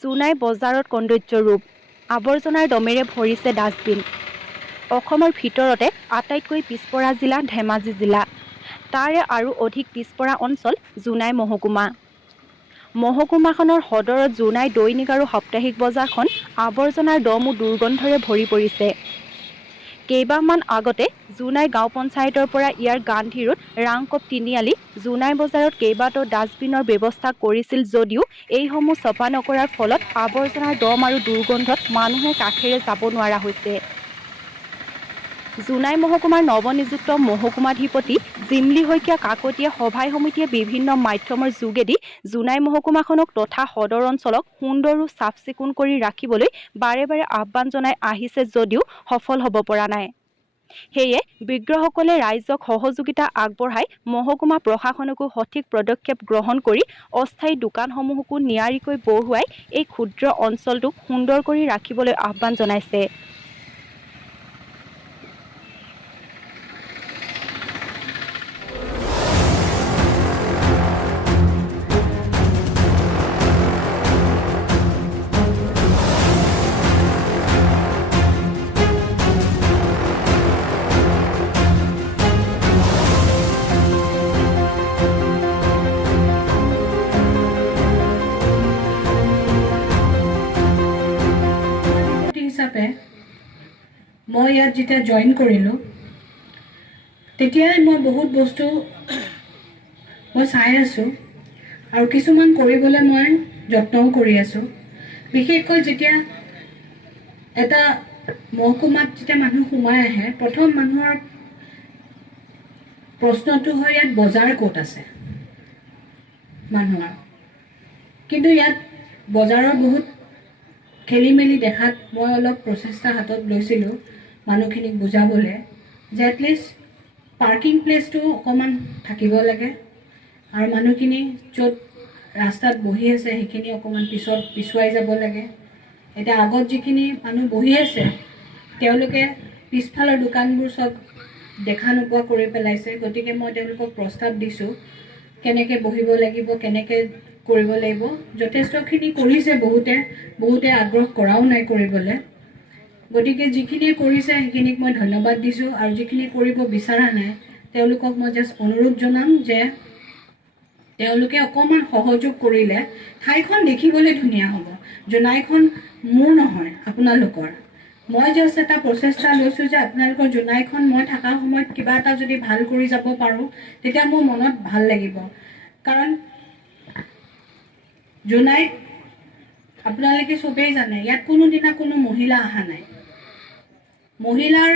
জোনাই বজাৰত সৌন্দৰ্য ৰূপ আৱৰ্জনাৰ দমেৰে ভৰিছে ডাষ্টবিন। অসমৰ ভিতৰতে আটাইতকৈ পিছপৰা জিলা ধেমাজি জিলা। তাৰে আৰু অধিক পিছপৰা অঞ্চল জোনাই মহকুমা। মহকুমাখনৰ সদৰত জোনাই দৈনিক আৰু সাপ্তাহিক বজাৰখন আৱৰ্জনাৰ দম আৰু দুৰ্গন্ধৰে ভৰি পৰিছে। কেইবাহমান আগতে জোনাই গাঁও পঞ্চায়তৰ পৰা ইয়াৰ গান্ধী ৰোড, ৰাংকপ তিনিআলি, জোনাই বজাৰত কেইবাটাও ডাষ্টবিনৰ ব্যৱস্থা কৰিছিল যদিও এইসমূহ চফা নকৰাৰ ফলত আৱৰ্জনাৰ দম আৰু দুৰ্গন্ধত মানুহে কাষেৰে যাব নোৱাৰা হৈছে। জোনাই মহকুমাৰ নৱনিযুক্ত মহকুমাধিপতি জিমলি শইকীয়া কাকতীয়া সভাই সমিতিয়ে বিভিন্ন মাধ্যমৰ যোগেদি জোনাই মহকুমাখনক তথা সদৰ অঞ্চলক সুন্দৰ আৰু চাফ চিকুণ কৰি ৰাখিবলৈ বাৰে বাৰে আহ্বান জনাই আহিছে যদিও সফল হ'ব পৰা নাই। সেয়ে বিগ্ৰহসকলে ৰাইজক সহযোগিতা আগবঢ়াই মহকুমা প্ৰশাসনকো সঠিক পদক্ষেপ গ্ৰহণ কৰি অস্থায়ী দোকানসমূহকো নিয়াৰিকৈ বহুৱাই এই ক্ষুদ্ৰ অঞ্চলটোক সুন্দৰ কৰি ৰাখিবলৈ আহ্বান জনাইছে। হিচাপে মই ইয়াত যেতিয়া জইন কৰিলোঁ তেতিয়াই মই বহুত বস্তু মই চাই আছোঁ আৰু কিছুমান কৰিবলৈ মই যত্নও কৰি আছোঁ। বিশেষকৈ যেতিয়া এটা মহকুমাত যেতিয়া মানুহ সোমাই আহে, প্ৰথম মানুহৰ প্ৰশ্নটো হয় ইয়াত বজাৰ ক'ত আছে মানুহৰ। কিন্তু ইয়াত বজাৰৰ বহুত খেলি মেলি দেখাত মই অলপ প্ৰচেষ্টা হাতত লৈছিলোঁ মানুহখিনিক বুজাবলৈ যে এটলিষ্ট পাৰ্কিং প্লেচটো অকণমান থাকিব লাগে আৰু মানুহখিনি য'ত ৰাস্তাত বহি আছে সেইখিনি অকণমান পিছুৱাই যাব লাগে। এতিয়া আগত যিখিনি মানুহ বহি আছে তেওঁলোকে পিছফালৰ দোকানবোৰ চব দেখা নোপোৱা কৰি পেলাইছে। গতিকে মই তেওঁলোকক প্ৰস্তাৱ দিছোঁ কেনেকৈ বহিব লাগিব, কেনেকৈ কৰিব লাগিব। যথেষ্টখিনি কৰিছে বহুতে আগ্ৰহ কৰাও নাই কৰিবলৈ। গতিকে যিখিনি কৰিছে সেইখিনিক মই ধন্যবাদ দিছোঁ আৰু যিখিনি কৰিব বিচৰা নাই তেওঁলোকক মই জাষ্ট অনুৰোধ জনাম যে তেওঁলোকে অকণমান সহযোগ কৰিলে ঠাইখন দেখিবলৈ ধুনীয়া হ'ব। জোনাইখন মোৰ নহয়, আপোনালোকৰ। মই জাষ্ট এটা প্ৰচেষ্টা লৈছোঁ যে আপোনালোকৰ জোনাইখন মই থকা সময়ত কিবা এটা যদি ভাল কৰি যাব পাৰোঁ তেতিয়া মোৰ মনত ভাল লাগিব। কাৰণ জোনাইত আপোনালোকে চবেই জানে ইয়াত কোনোদিনা কোনো মহিলা অহা নাই। মহিলাৰ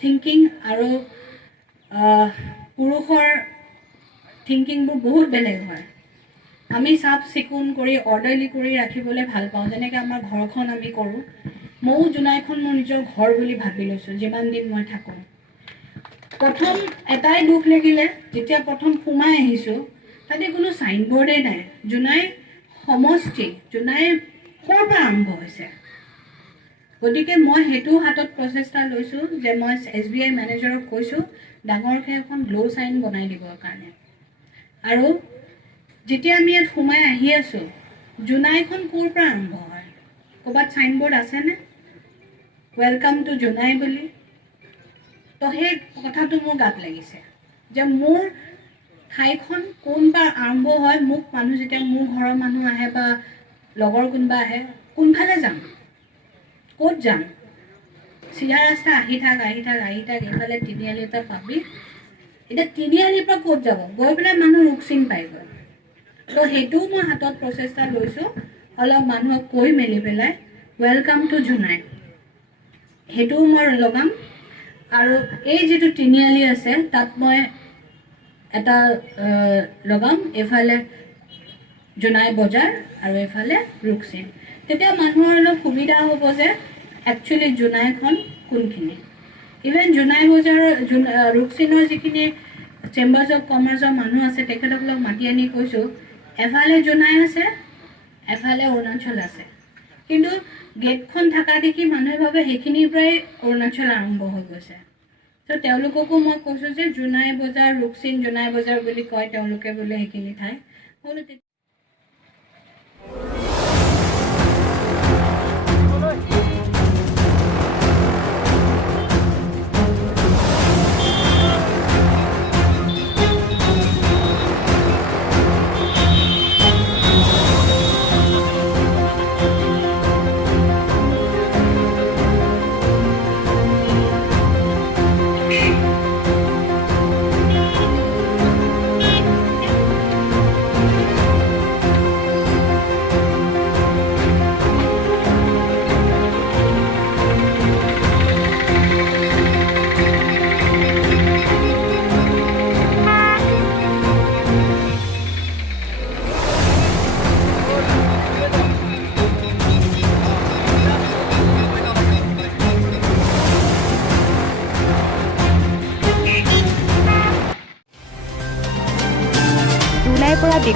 থিংকিং আৰু পুৰুষৰ থিংকিংবোৰ বহুত বেলেগ হয়। আমি চাফ চিকুণ কৰি অৰ্ডাৰলি কৰি ৰাখিবলৈ ভাল পাওঁ, যেনেকৈ আমাৰ ঘৰখন আমি কৰোঁ। ময়ো জোনাইখন মোৰ নিজৰ ঘৰ বুলি ভাবি লৈছোঁ যিমান দিন মই থাকোঁ। প্ৰথম এটাই দুখ লাগিলে যেতিয়া প্ৰথম সোমাই আহিছোঁ তাতে কোনো চাইনবৰ্ডেই নাই। জোনাই সমষ্টি, জোনাই ক'ৰ পৰা আৰম্ভ হৈছে। গতিকে মই সেইটো হাতত প্ৰচেষ্টা লৈছোঁ যে মই SBI মেনেজাৰক কৈছোঁ ডাঙৰকৈ এখন গ্ল' চাইন বনাই দিবৰ কাৰণে। আৰু যেতিয়া আমি ইয়াত সোমাই আহি আছোঁ জোনাইখন ক'ৰ পৰা আৰম্ভ হয়, ক'ৰবাত চাইনবৰ্ড আছেনে ৱেলকাম টু জোনাই বুলি? তো সেই কথাটো মোৰ গাত লাগিছে যে মোৰ ঠাইখন কোনবাৰ আৰম্ভ হয়। মোক মানুহ যেতিয়া মোৰ ঘৰৰ মানুহ আহে বা লগৰ কোনোবা আহে, কোনফালে যাম, ক'ত যাম? চিধা ৰাস্তা আহি থাক এইফালে তিনিআলিৰ পৰা পাবি। এতিয়া তিনিআলিৰ পৰা ক'ত যাব? গৈ পেলাই মানুহ ৰুকচিন পাইগৈ। তো সেইটোও মই হাতত প্ৰচেষ্টা লৈছোঁ অলপ মানুহক কৈ মেলি পেলাই ৱেলকাম টু জোনাই সেইটোও মই লগাম। আৰু এই যিটো তিনিআলি আছে তাত মই এটা লগাম, এইফালে জোনাই বজাৰ আৰু এইফালে ৰুকচিন। তেতিয়া মানুহৰ অলপ সুবিধা হ'ব যে একচুৱেলি জোনাইখন কোনখিনি। ইভেন জোনাই বজাৰৰ ৰুকচিনৰ যিখিনি চেম্বাৰ্ছ অফ কমাৰ্চৰ মানুহ আছে তেখেতসকলক মাতি আনি কৈছোঁ এফালে জোনাই আছে এফালে অৰুণাচল আছে, কিন্তু গেটখন থকা দেখি মানুহে ভাবে সেইখিনিৰ পৰাই অৰুণাচল আৰম্ভ হৈ গৈছে। তো তেওঁলোককো মই কৈছোঁ যে জোনাই বজাৰ ৰুকচিন জোনাই বজাৰ বুলি কয় তেওঁলোকে বোলে সেইখিনি ঠাই।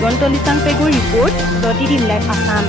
দিগন্ত লিচাং পেগুৰ ৰিপৰ্ট প্ৰতিদিন লাইভ আছাম।